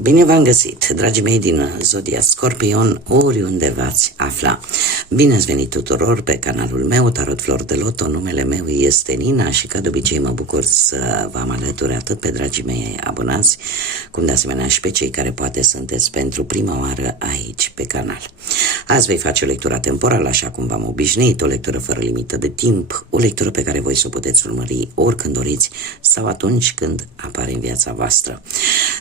Bine v-am găsit, dragii mei din Zodia Scorpion, oriunde v-ați afla. Bine ați venit tuturor pe canalul meu, Tarot Flor de Loto. Numele meu este Nina și ca de obicei mă bucur să vă am alături atât pe dragii mei abonați, cum de asemenea și pe cei care poate sunteți pentru prima oară aici pe canal. Azi voi face o lectură temporală, așa cum v-am obișnuit, o lectură fără limită de timp, o lectură pe care voi să o puteți urmări oricând doriți sau atunci când apare în viața voastră.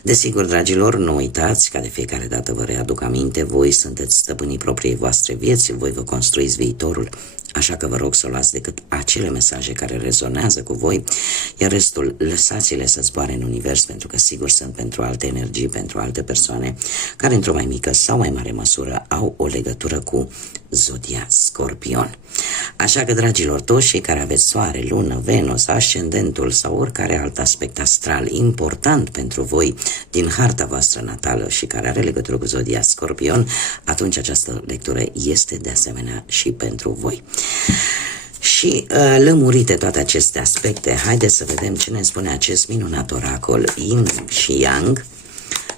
Desigur, dragilor, nu uitați, ca de fiecare dată vă readuc aminte, voi sunteți stăpânii propriei voastre vieți, voi vă construiți viitorul, așa că vă rog să luați decât acele mesaje care rezonează cu voi, iar restul lăsați-le să zboare în univers, pentru că sigur sunt pentru alte energii, pentru alte persoane care într-o mai mică sau mai mare măsură au o legătură cu Zodia Scorpion. Așa că, dragilor, toți cei care aveți soare, lună, Venus, ascendentul sau oricare alt aspect astral important pentru voi din harta voastră natală și care are legătură cu Zodia Scorpion, atunci această lectură este de asemenea și pentru voi. Și lămurite toate aceste aspecte, haideți să vedem ce ne spune acest minunat oracol Yin și Yang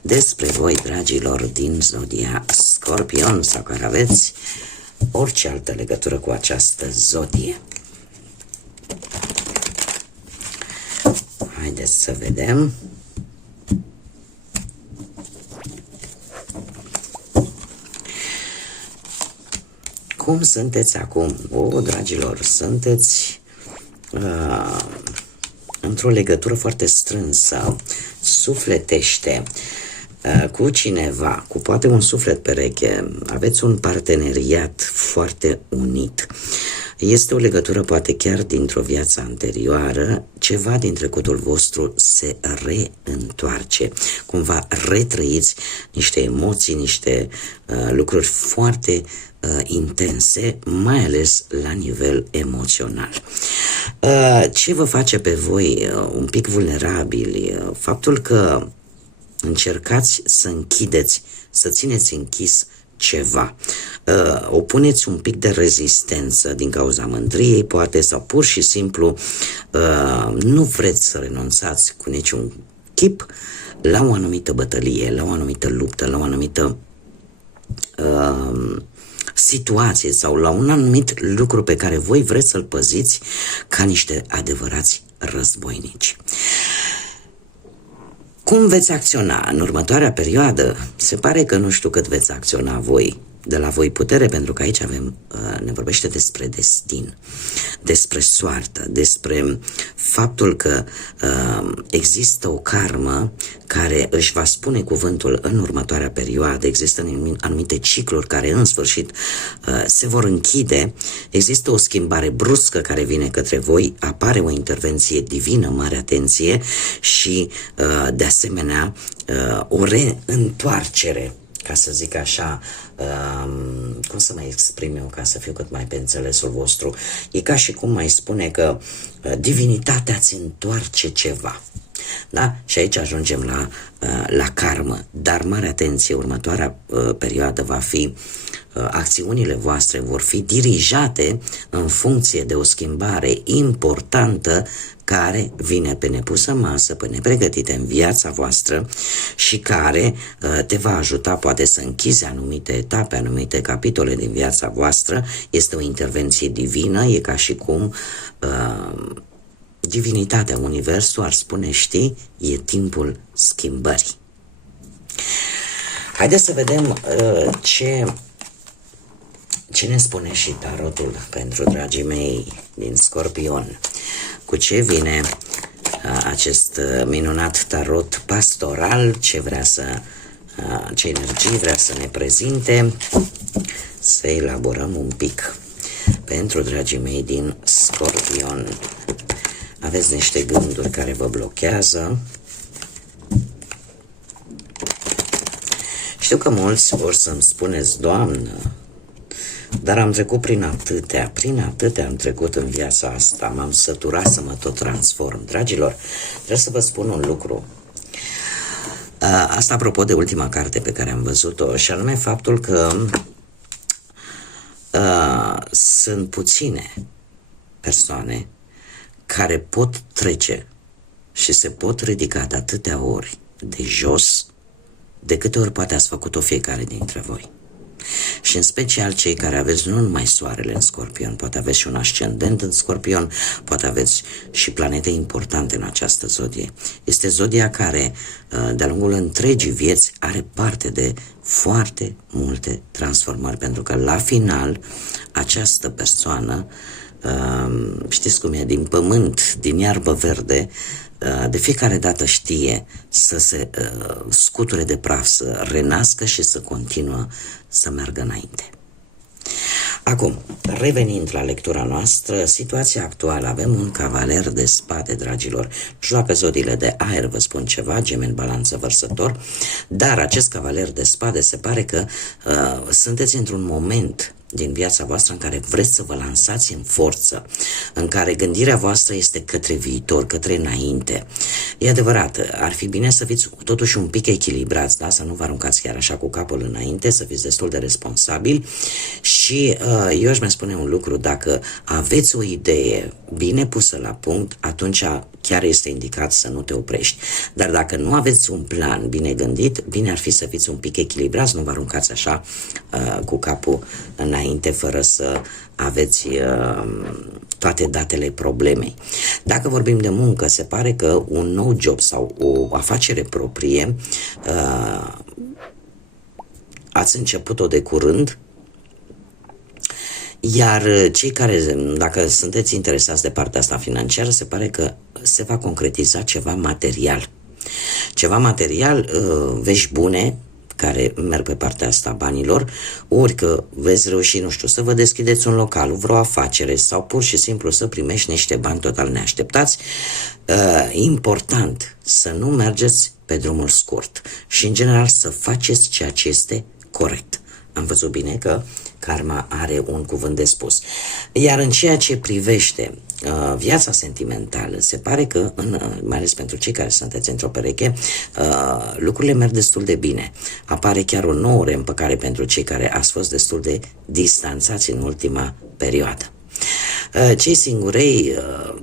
despre voi, dragilor din Zodia Scorpion, sau care aveți orice altă legătură cu această zodie. Haideți să vedem. Cum sunteți acum? Dragilor, sunteți într-o legătură foarte strânsă, sufletește, cu cineva, cu poate un suflet pereche, aveți un parteneriat foarte unit. Este o legătură poate chiar dintr-o viață anterioară, ceva din trecutul vostru se reîntoarce, cumva retrăiți niște emoții, niște lucruri foarte intense, mai ales la nivel emoțional. Ce vă face pe voi un pic vulnerabili? Faptul că încercați să închideți, să țineți închis ceva. Opuneți un pic de rezistență din cauza mândriei, poate, sau pur și simplu nu vreți să renunțați cu niciun chip la o anumită bătălie, la o anumită luptă, la o anumită situație sau la un anumit lucru pe care voi vreți să-l păziți ca niște adevărați războinici. Cum veți acționa în următoarea perioadă? Se pare că nu știu cât veți acționa voi, de la voi putere, pentru că aici ne vorbește despre destin, despre soartă, despre faptul că există o karmă care își va spune cuvântul în următoarea perioadă, există anumite cicluri care în sfârșit se vor închide, există o schimbare bruscă care vine către voi, apare o intervenție divină, mare atenție, și de asemenea o reîntoarcere, ca să zic așa, cum să mă exprim eu ca să fiu cât mai pe înțelesul vostru. E ca și cum mai spune că divinitatea îți întoarce ceva. Da? Și aici ajungem la karmă. Dar mare atenție, următoarea perioadă va fi, acțiunile voastre vor fi dirijate în funcție de o schimbare importantă care vine pe nepusă masă, pe nepregătite în viața voastră și care te va ajuta poate să închizi anumite etape, anumite capitole din viața voastră. Este o intervenție divină, e ca și cum divinitatea, universul ar spune, știi, e timpul schimbării. Haideți să vedem ce ne spune și tarotul pentru dragii mei din Scorpion. Cu ce vine acest minunat tarot pastoral, ce energie vrea să ne prezinte, să elaborăm un pic. Pentru dragii mei din Scorpion, aveți niște gânduri care vă blochează. Știu că mulți vor să-mi spuneți, Doamnă, dar am trecut prin atâtea am trecut în viața asta, m-am săturat să mă tot transform. Dragilor, trebuie să vă spun un lucru. Asta apropo de ultima carte pe care am văzut-o, și anume faptul că sunt puține persoane care pot trece și se pot ridica de atâtea ori de jos de câte ori poate ați făcut-o fiecare dintre voi. Și în special cei care aveți nu numai soarele în Scorpion, poate aveți și un ascendent în Scorpion, poate aveți și planete importante în această zodie. Este zodia care de-a lungul întregii vieți are parte de foarte multe transformări, pentru că la final această persoană, știți cum e, din pământ, din iarbă verde, de fiecare dată știe să se scuture de praf, să renască și să continuă să meargă înainte. Acum, revenind la lectura noastră, situația actuală, avem un cavaler de spade, dragilor. Nu știu dacă zodiile de aer vă spun ceva, Gemeni, Balanță, Vărsător, dar acest cavaler de spade se pare că sunteți într-un moment din viața voastră în care vreți să vă lansați în forță, în care gândirea voastră este către viitor, către înainte. E adevărat, ar fi bine să fiți totuși un pic echilibrați, da? Să nu vă aruncați chiar așa cu capul înainte, să fiți destul de responsabili și eu aș mai spune un lucru, dacă aveți o idee bine pusă la punct, atunci chiar este indicat să nu te oprești. Dar dacă nu aveți un plan bine gândit, bine ar fi să fiți un pic echilibrați, nu vă aruncați așa cu capul înainte, fără să aveți toate datele problemei. Dacă vorbim de muncă, se pare că un nou job sau o afacere proprie ați început-o de curând, iar cei care, dacă sunteți interesați de partea asta financiară, se pare că se va concretiza ceva material. Ceva material, vești bune, care merg pe partea asta banilor, ori că veți reuși, nu știu, să vă deschideți un local, vreo afacere sau pur și simplu să primești niște bani total neașteptați. Important să nu mergeți pe drumul scurt și, în general, să faceți ceea ce este corect. Am văzut bine că karma are un cuvânt de spus. Iar în ceea ce privește viața sentimentală, se pare că, mai ales pentru cei care sunteți într-o pereche, lucrurile merg destul de bine. Apare chiar o nouă reîmpăcare pentru cei care ați fost destul de distanțați în ultima perioadă. Cei singurei,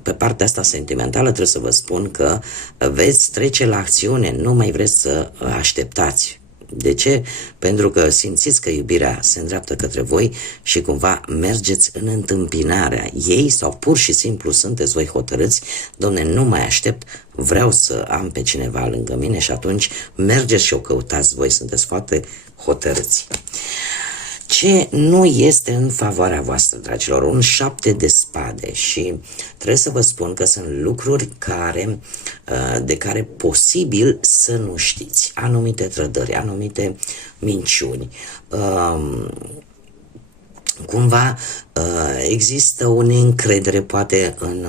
pe partea asta sentimentală, trebuie să vă spun că veți trece la acțiune, nu mai vreți să așteptați. De ce? Pentru că simțiți că iubirea se îndreaptă către voi și cumva mergeți în întâmpinarea ei sau pur și simplu sunteți voi hotărâți, domne, nu mai aștept, vreau să am pe cineva lângă mine și atunci mergeți și o căutați voi, sunteți foarte hotărâți. Ce nu este în favoarea voastră, dragilor? Un 7 de spade și trebuie să vă spun că sunt lucruri de care posibil să nu știți. Anumite trădări, anumite minciuni. Cumva există o neîncredere poate în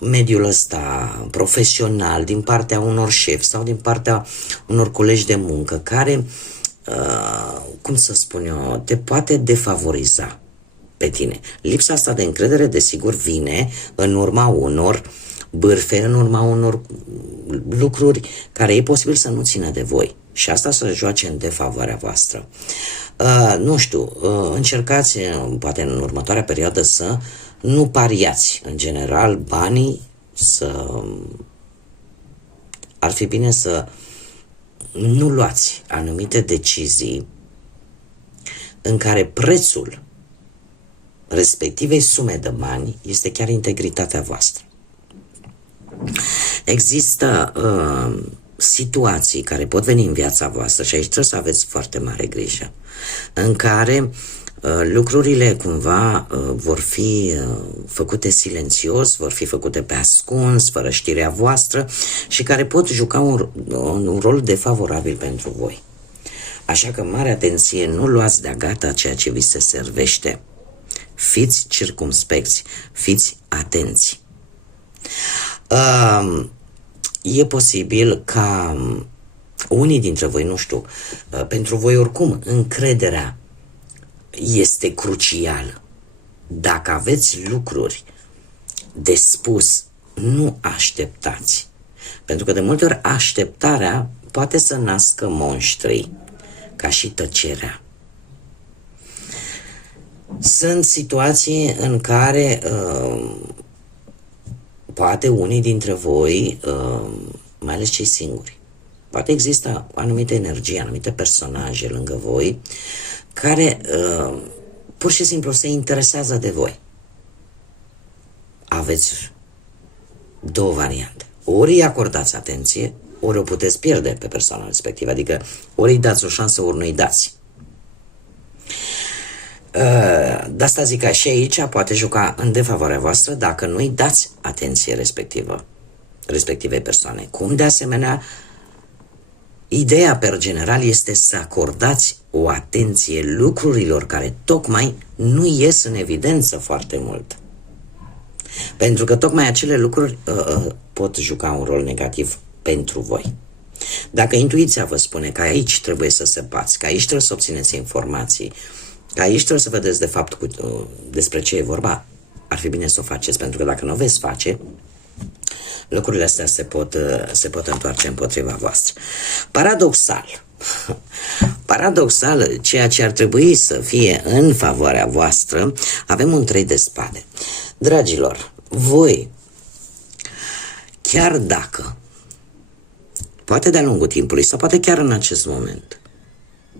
mediul ăsta profesional din partea unor șefi sau din partea unor colegi de muncă care cum să spun eu, te poate defavoriza pe tine. Lipsa asta de încredere, desigur, vine în urma unor bârfe, în urma unor lucruri care e posibil să nu țină de voi. Și asta să joace în defavoarea voastră. Nu știu, încercați, poate în următoarea perioadă, să nu pariați. În general, banii ar fi bine să nu luați anumite decizii în care prețul respectivei sume de bani este chiar integritatea voastră. Există situații care pot veni în viața voastră și aici trebuie să aveți foarte mare grijă, în care lucrurile cumva vor fi făcute silențios, vor fi făcute pe ascuns, fără știrea voastră și care pot juca un rol defavorabil pentru voi. Așa că mare atenție, nu luați de-a gata ceea ce vi se servește. Fiți circumspecți, fiți atenți. E posibil ca unii dintre voi, nu știu, pentru voi oricum încrederea este crucială. Dacă aveți lucruri de spus, nu așteptați. Pentru că de multe ori așteptarea poate să nască monștri, ca și tăcerea. Sunt situații în care poate unii dintre voi, mai ales cei singuri, Poate există anumite energii, anumite personaje lângă voi care pur și simplu se interesează de voi. Aveți două variante. Ori îi acordați atenție, ori o puteți pierde pe persoana respectivă. Adică ori îi dați o șansă, ori nu îi dați. De asta zic că și aici poate juca în defavoarea voastră dacă nu îi dați atenție respectivei persoane. Cum de asemenea, ideea per general este să acordați o atenție lucrurilor care tocmai nu ies în evidență foarte mult. Pentru că tocmai acele lucruri pot juca un rol negativ pentru voi. Dacă intuiția vă spune că aici trebuie să săpați, că aici trebuie să obțineți informații, că aici trebuie să vedeți de fapt despre ce e vorba, ar fi bine să o faceți, pentru că dacă nu o veți face, lucrurile astea se pot întoarce împotriva voastră. Paradoxal, ceea ce ar trebui să fie în favoarea voastră, avem un 3 de spade. Dragilor, voi, chiar dacă, poate de-a lungul timpului, sau poate chiar în acest moment,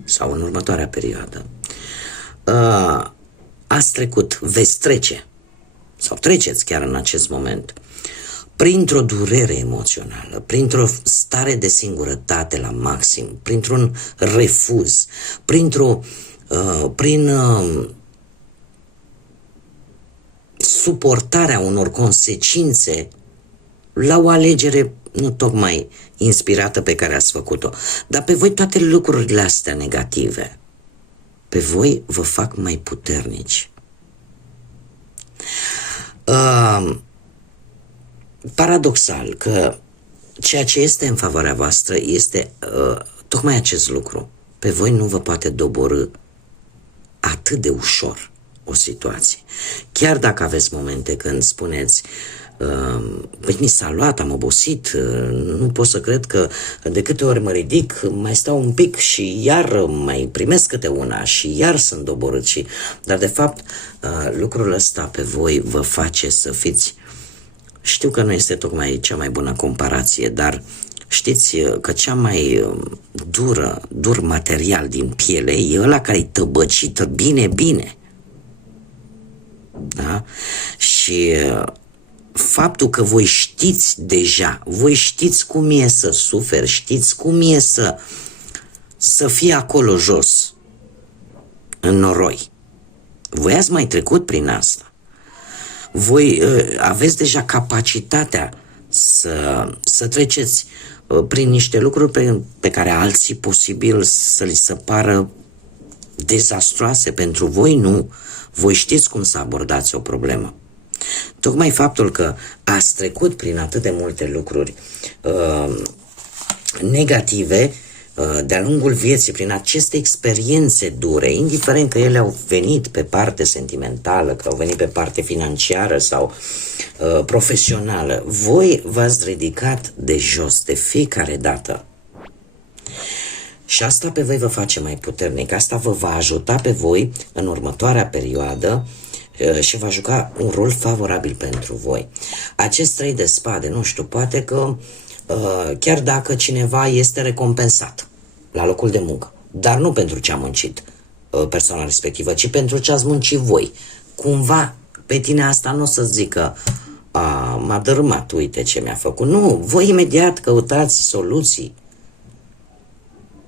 sau în următoarea perioadă, ați trecut, veți trece, sau treceți chiar în acest moment, printr-o durere emoțională, printr-o stare de singurătate la maxim, printr-un refuz, prin suportarea unor consecințe la o alegere nu tocmai inspirată pe care ați făcut-o. Dar pe voi toate lucrurile astea negative, pe voi vă fac mai puternici. Paradoxal că ceea ce este în favoarea voastră este tocmai acest lucru. Pe voi nu vă poate doborî atât de ușor o situație. Chiar dacă aveți momente când spuneți păi mi s-a luat, am obosit, nu pot să cred că de câte ori mă ridic, mai stau un pic și iar mai primesc câte una și iar sunt doborât dar de fapt lucrul ăsta pe voi vă face să fiți, știu că nu este tocmai cea mai bună comparație, dar știți că cea mai dur material din piele e ăla care e tăbăcită bine. Da? Și faptul că voi știți deja, voi știți cum e să suferi, știți cum e să fie acolo jos, în noroi. Voi ați mai trecut prin asta. Voi aveți deja capacitatea să treceți prin niște lucruri pe care alții posibil să li se pară dezastroase. Pentru voi nu. Voi știți cum să abordați o problemă. Tocmai faptul că ați trecut prin atât de multe lucruri negative de-a lungul vieții, prin aceste experiențe dure, indiferent că ele au venit pe parte sentimentală, că au venit pe parte financiară sau profesională, voi v-ați ridicat de jos de fiecare dată. Și asta pe voi vă face mai puternic, asta vă va ajuta pe voi în următoarea perioadă și va juca un rol favorabil pentru voi. Acest 3 de spade, nu știu, poate că chiar dacă cineva este recompensat la locul de muncă, dar nu pentru ce a muncit persoana respectivă, ci pentru ce ați muncit voi. Cumva pe tine asta nu o să zică m-a dărâmat, uite ce mi-a făcut. Nu, voi imediat căutați soluții.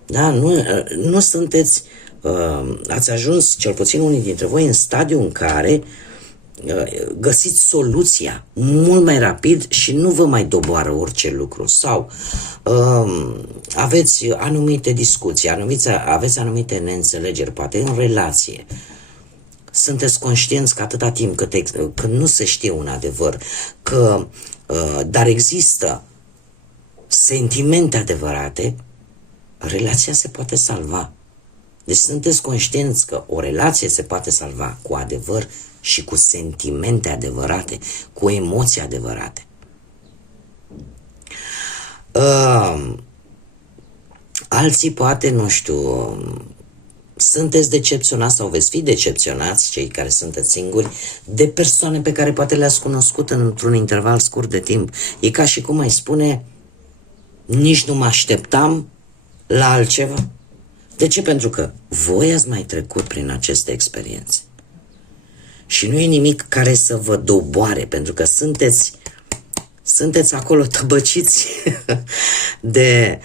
Da, nu sunteți, ați ajuns, cel puțin unii dintre voi, în stadiul în care găsiți soluția mult mai rapid și nu vă mai doboară orice lucru. Sau aveți anumite discuții, aveți anumite neînțelegeri, poate în relație. Sunteți conștienți că atâta timp cât nu se știe un adevăr, dar există sentimente adevărate, relația se poate salva. Deci sunteți conștienți că o relație se poate salva cu adevăr și cu sentimente adevărate, cu emoții adevărate. Alții poate, nu știu, sunteți decepționați sau veți fi decepționați, cei care sunteți singuri, de persoane pe care poate le-ați cunoscut într-un interval scurt de timp. E ca și cum ai spune, nici nu mă așteptam la altceva. De ce? Pentru că voi ați mai trecut prin aceste experiențe. Și nu e nimic care să vă doboare, pentru că sunteți acolo tăbăciți de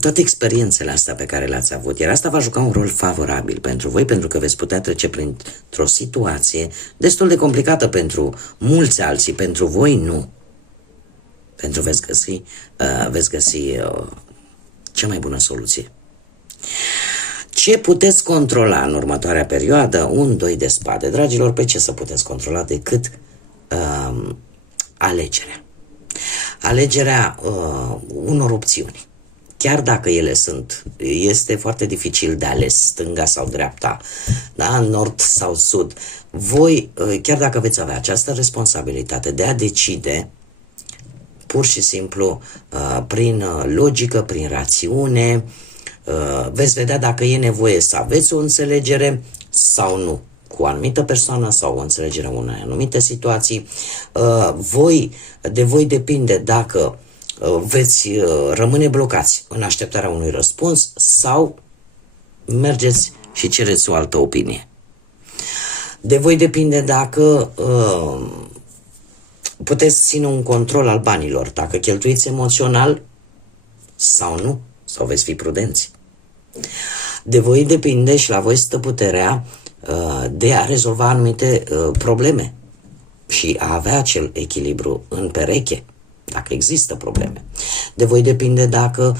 toate experiențele astea pe care le-ați avut. Iar asta va juca un rol favorabil pentru voi, pentru că veți putea trece printr-o situație destul de complicată pentru mulți alții, pentru voi nu. Pentru veți găsi cea mai bună soluție. Ce puteți controla în următoarea perioadă? 1, 2 de spade. Dragilor, pe ce să puteți controla decât alegerea. Alegerea unor opțiuni. Chiar dacă este foarte dificil de ales stânga sau dreapta, da? Nord sau sud. Voi, chiar dacă veți avea această responsabilitate de a decide, pur și simplu, prin logică, prin rațiune, veți vedea dacă e nevoie să aveți o înțelegere sau nu cu o anumită persoană sau o înțelegere în unei anumite situații. De voi depinde dacă veți rămâne blocați în așteptarea unui răspuns sau mergeți și cereți o altă opinie. De voi depinde dacă puteți ține un control al banilor, dacă cheltuiți emoțional sau nu, sau veți fi prudenți. De voi depinde și la voi stă puterea de a rezolva anumite probleme și a avea acel echilibru în pereche, dacă există probleme. De voi depinde dacă,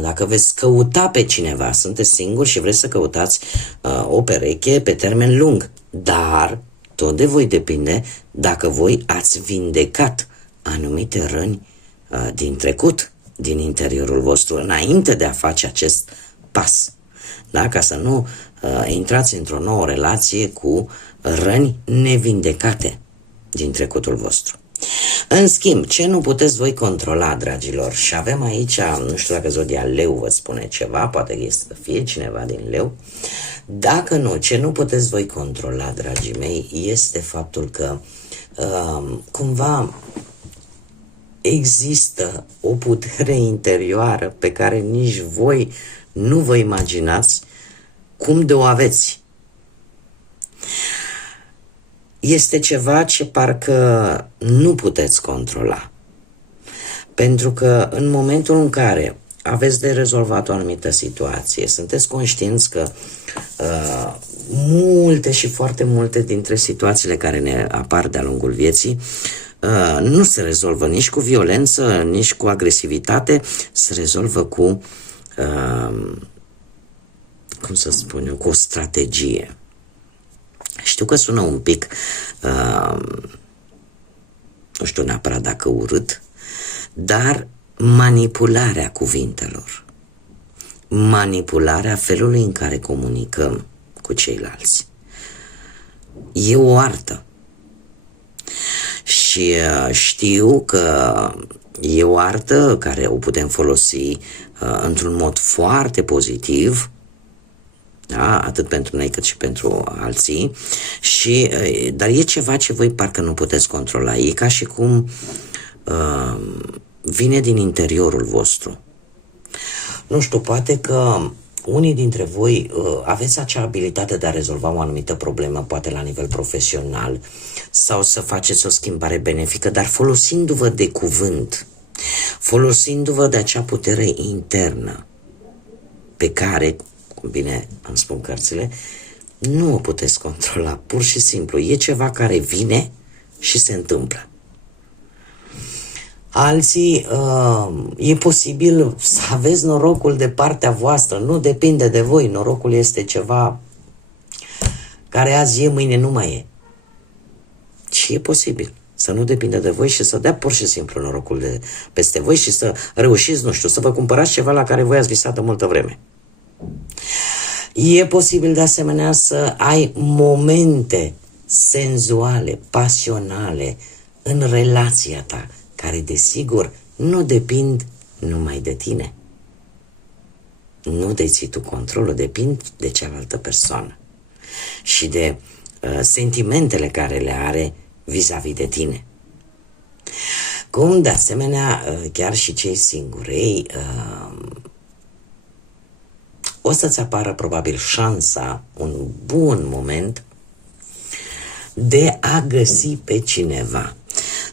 dacă veți căuta pe cineva, sunteți singuri și vreți să căutați o pereche pe termen lung, dar tot de voi depinde dacă voi ați vindecat anumite răni din trecut, din interiorul vostru, înainte de a face acest pas. Da? Ca să nu intrați într-o nouă relație cu răni nevindecate din trecutul vostru. În schimb, ce nu puteți voi controla, dragilor? Și avem aici, nu știu dacă zodia Leu vă spune ceva, poate să fie cineva din Leu. Dacă nu, ce nu puteți voi controla, dragii mei, este faptul că cumva există o putere interioară pe care nici voi nu vă imaginați cum de o aveți. Este ceva ce parcă nu puteți controla. Pentru că în momentul în care aveți de rezolvat o anumită situație, sunteți conștienți că multe și foarte multe dintre situațiile care ne apar de-a lungul vieții nu se rezolvă nici cu violență, nici cu agresivitate, se rezolvă cu, cu o strategie. Știu că sună un pic, nu știu neapărat dacă urât, dar manipularea cuvintelor, manipularea felului în care comunicăm cu ceilalți. E o artă. Și știu că e o artă care o putem folosi într-un mod foarte pozitiv, da? Atât pentru noi cât și pentru alții, dar e ceva ce voi parcă nu puteți controla. E ca și cum vine din interiorul vostru. Nu știu, poate că unii dintre voi aveți acea abilitate de a rezolva o anumită problemă, poate la nivel profesional, sau să faceți o schimbare benefică, dar folosindu-vă de cuvânt, folosindu-vă de acea putere internă pe care, cum bine îmi spun cărțile, nu o puteți controla, pur și simplu. E ceva care vine și se întâmplă. Alții, e posibil să aveți norocul de partea voastră, nu depinde de voi, norocul este ceva care azi e, mâine nu mai e. Și e posibil să nu depinde de voi și să dea pur și simplu norocul peste voi și să reușiți, nu știu, să vă cumpărați ceva la care voi ați visat de multă vreme. E posibil de asemenea să ai momente senzuale, pasionale în relația ta, care desigur nu depind numai de tine. Nu deții tu controlul, depind de cealaltă persoană și de sentimentele care le are vis-a-vis de tine. Cum, de asemenea, chiar și cei singurei, o să-ți apară probabil șansa, un bun moment de a găsi pe cineva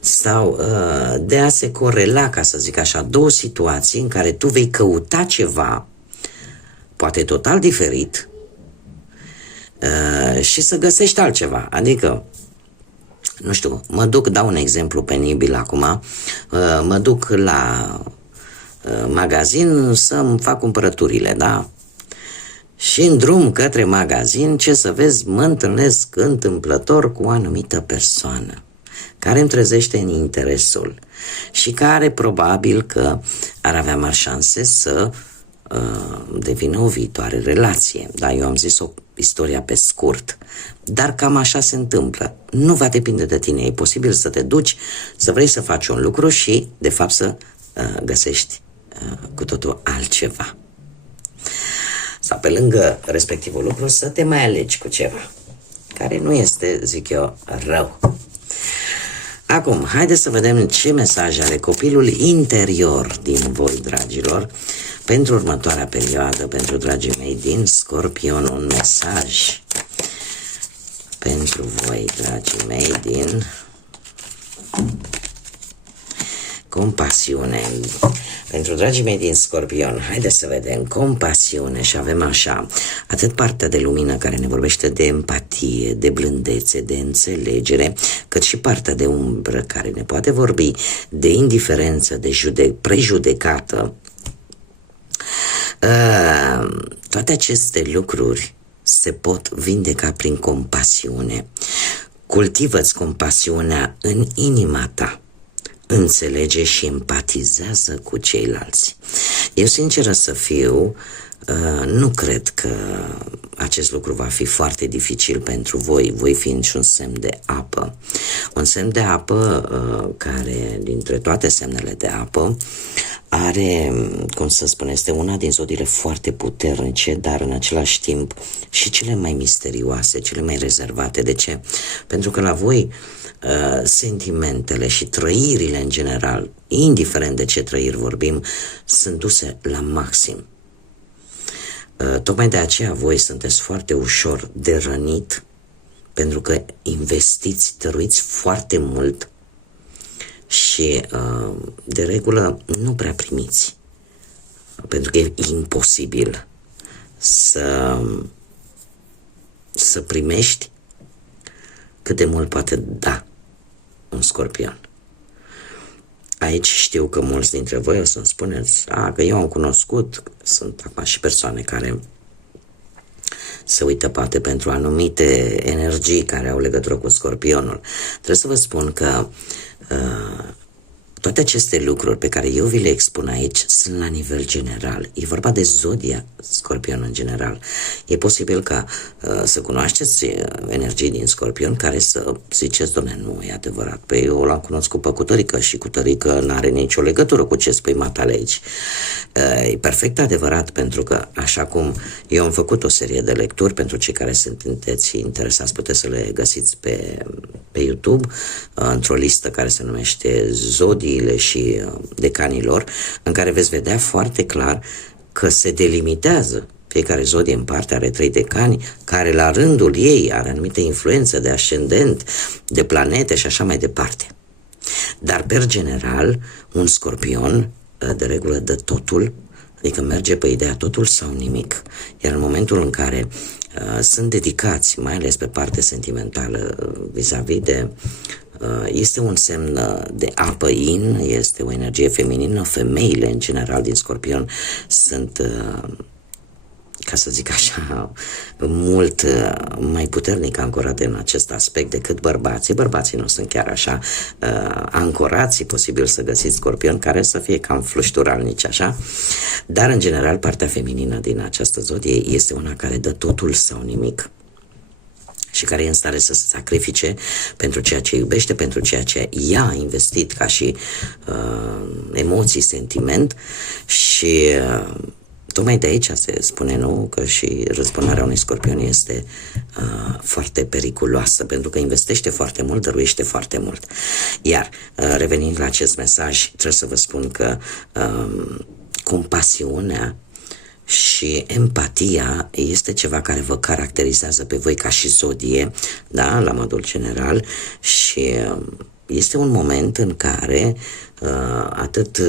sau de a se corela, ca să zic așa, două situații în care tu vei căuta ceva, poate total diferit, și să găsești altceva. Adică, nu știu, dau un exemplu penibil acum, mă duc la magazin să-mi fac cumpărăturile, da? Și în drum către magazin, ce să vezi, mă întâlnesc întâmplător cu o anumită persoană care îmi trezește în interesul și care probabil că ar avea mari șanse să devină o viitoare relație. Da, eu am zis o istoria pe scurt, dar cam așa se întâmplă. Nu va depinde de tine, e posibil să te duci, să vrei să faci un lucru și, de fapt, să găsești cu totul altceva. Sau pe lângă respectivul lucru să te mai alegi cu ceva, care nu este, zic eu, rău. Acum, haideți să vedem ce mesaj are copilul interior din voi, dragilor, pentru următoarea perioadă, pentru dragii mei din Scorpion, un mesaj pentru voi, dragii mei din compasiune. Pentru dragii mei din Scorpion, haideți să vedem, compasiune, și avem așa, atât partea de lumină care ne vorbește de empatie, de blândețe, de înțelegere, cât și partea de umbră care ne poate vorbi de indiferență, de prejudecată. Toate aceste lucruri se pot vindeca prin compasiune. Cultivă-ți compasiunea în inima ta. Înțelege și empatizează cu ceilalți. Eu, sinceră să fiu, nu cred că acest lucru va fi foarte dificil pentru voi, voi fiind și un semn de apă. Un semn de apă care, dintre toate semnele de apă, are, cum să spun, este una din zodiile foarte puternice, dar în același timp și cele mai misterioase, cele mai rezervate. De ce? Pentru că la voi sentimentele și trăirile în general, indiferent de ce trăiri vorbim, sunt duse la maxim. Tocmai de aceea voi sunteți foarte ușor de rănit, pentru că investiți, dăruiți foarte mult și de regulă nu prea primiți, pentru că e imposibil să primești cât de mult poate da un Scorpion. Aici știu că mulți dintre voi o să-mi spuneți, că eu am cunoscut, sunt acum și persoane care se uită poate pentru anumite energii care au legătură cu Scorpionul. Trebuie să vă spun că toate aceste lucruri pe care eu vi le expun aici sunt la nivel general. E vorba de zodia Scorpion în general. E posibil ca să cunoașteți energii din Scorpion care să ziceți, doamne, nu e adevărat. Păi eu l-am cunoscut pe Cutărică și Cutărică n-are nicio legătură cu ce spui matale aici. E perfect adevărat, pentru că așa cum eu am făcut o serie de lecturi, pentru cei care sunteți interesați puteți să le găsiți pe YouTube, într-o listă care se numește Zodiile și Decanilor, în care veți vedea foarte clar că se delimitează fiecare zodie în parte, are 3 decani, care la rândul ei are anumite influențe de ascendent, de planete și așa mai departe. Dar, per general, un Scorpion de regulă dă totul, adică merge pe ideea totul sau nimic. Iar în momentul în care sunt dedicați, mai ales pe parte sentimentală, vis-a-vis de este un semn de apă yin, este o energie feminină. Femeile, în general, din Scorpion sunt, ca să zic așa, mult mai puternic ancorate în acest aspect decât bărbații. Bărbații nu sunt chiar așa ancorați, e posibil să găsiți Scorpion care să fie cam flușturalnici așa, dar în general partea feminină din această zodie este una care dă totul sau nimic și care e în stare să se sacrifice pentru ceea ce iubește, pentru ceea ce ea a investit ca și emoții, sentiment și Tocmai de aici se spune, nu, că și răzbunarea unui scorpion este foarte periculoasă, pentru că investește foarte mult, dăruiește foarte mult. Iar, revenind la acest mesaj, trebuie să vă spun că compasiunea și empatia este ceva care vă caracterizează pe voi ca și zodie, da, la modul general, și este un moment în care atât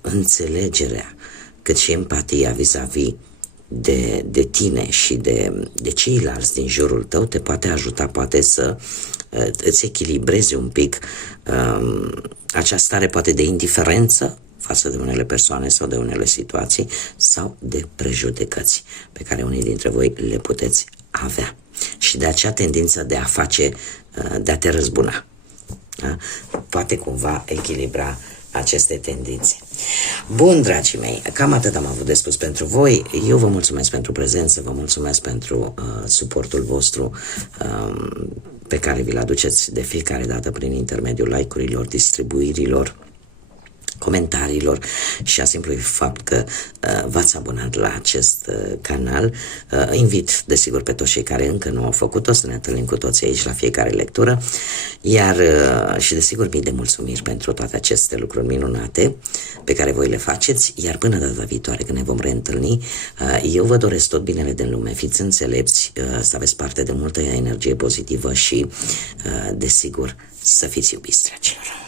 înțelegerea cât și empatia vis-a-vis de tine și de ceilalți din jurul tău te poate ajuta, poate să îți echilibreze un pic această stare poate de indiferență față de unele persoane sau de unele situații sau de prejudecăți pe care unii dintre voi le puteți avea. Și de acea tendință de a face, de a te răzbuna. Da? Poate cumva echilibra aceste tendințe. Bun, dragii mei, cam atât am avut de spus pentru voi. Eu vă mulțumesc pentru prezență, vă mulțumesc pentru suportul vostru pe care vi-l aduceți de fiecare dată prin intermediul like-urilor, distribuirilor, comentariilor și a simplului fapt că v-ați abonat la acest canal. Invit, desigur, pe toți cei care încă nu au făcut-o să ne întâlnim cu toții aici la fiecare lectură, iar și desigur mii de mulțumiri pentru toate aceste lucruri minunate pe care voi le faceți, iar până data viitoare când ne vom reîntâlni, eu vă doresc tot binele din lume, fiți înțelepți, să aveți parte de multă energie pozitivă și desigur să fiți iubiți, dragilor.